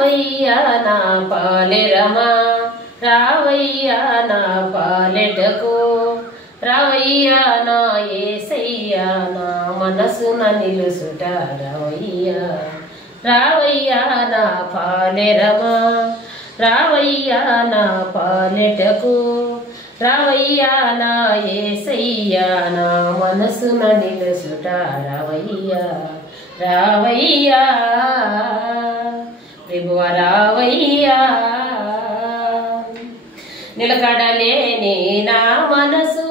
రావయ్యా నా పాలెరమా రావయ్యా నా పాలెటకు రావయ్యా నా యేసయ్యా నా మనసున నిలుసుట రావయ్యా రావయ్యా నా పాలెరమా రావయ్యా నా పాలెటకు రావయ్యా నా యేసయ్యా నా మనసున నిలుసుట రావయ్యా రావయ్యా ప్రభువా రావయ్యా నిలకడలేని నా మనసు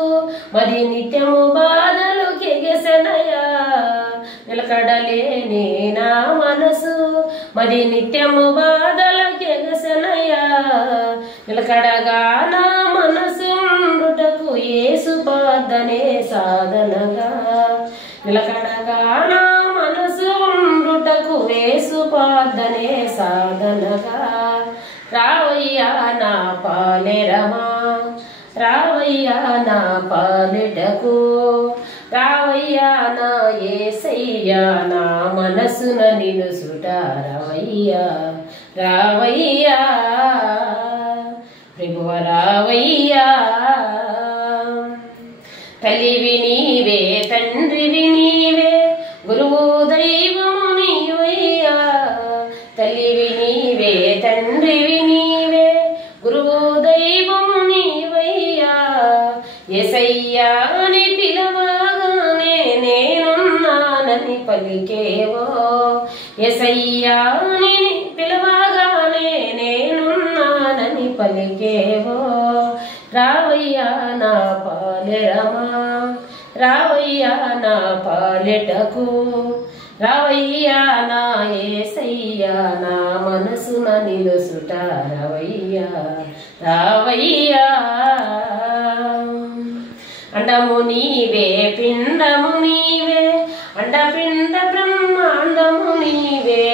మరి నిత్యము బాధలు కెగెసెనయా నిలకడలేని నా మనసు మరి నిత్యము బాధలు కెగెసెనయా నిలకడగా నా మనసు ఉండుటకు యేసు పాదనే సాధనగా నిలకడగా నా మనసు ఉండుటకు యేసు పాదనే సాధనగా రావయ్యా నా పాలెరమా రావయ్యా నా పాలెటకు రావయ్యా నా యేసయ్యా నా మనసున నిలుసుట రావయ్యా రావయ్యా ప్రభువా రావయ్యా తల్లివి నీవే తండ్రివి నీవే గురువు దైవము నీవయ్యా తల్లివి నీవే తండ్రివి నీవే గురువు దైవము నీవయ్యా యేసయ్యా అని పిలవగానే నేనున్నానని పలికేవో యేసయ్యా అని పిలవగానే నేనున్నానని పలికేవో రావయ్యా నా పాలెరమా రావయ్యా నా పాలెటకు రావయ్యా నా యేసయ్యా నా మనసున నిలుసుట రావయ్యా రావయ్యా అండము నీవే పిండము నీవే అండపిండ బ్రహ్మాండము నీవే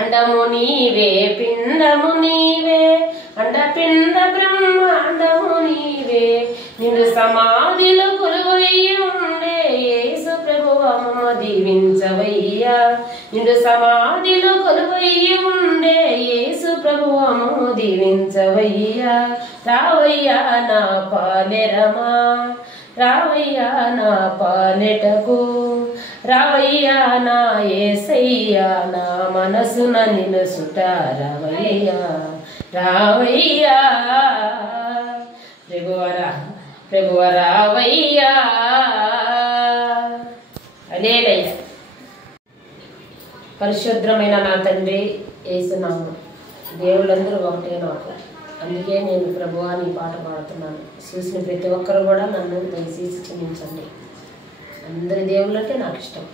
అండము నీవే పిండము నీవే అండపిండ బ్రహ్మాండము నీవే నిన్ను సమాధిలో కొలువయ్యి ఉండే యేసు ప్రభువా మమ్మ దీవించవయ్యా నిన్ను సమాధిలో కొలువయ్యి ఉండే యేసు ప్రభువా మమ్మ దీవించవయ్యా రావయ్యా నా పాలెరమా రావయ్యా నా పాలెటకు రావయ్యా నా యేసయ్యా నా మనసున నిలుసుట రావయ్యా రావయ్యా ప్రభువా రావయ్యా హల్లెలూయా. పరిశుద్ధమైన నా తండ్రి యేసునామం దేవుళ్ళందరూ ఒకటే నాకు, అందుకే నేను ప్రభువా నీ పాట పాడుతున్నాను. చూసిన ప్రతి ఒక్కరు కూడా నన్ను దయచేసి క్షమించండి. అందరి దేవుళ్ళంటే నాకు ఇష్టం.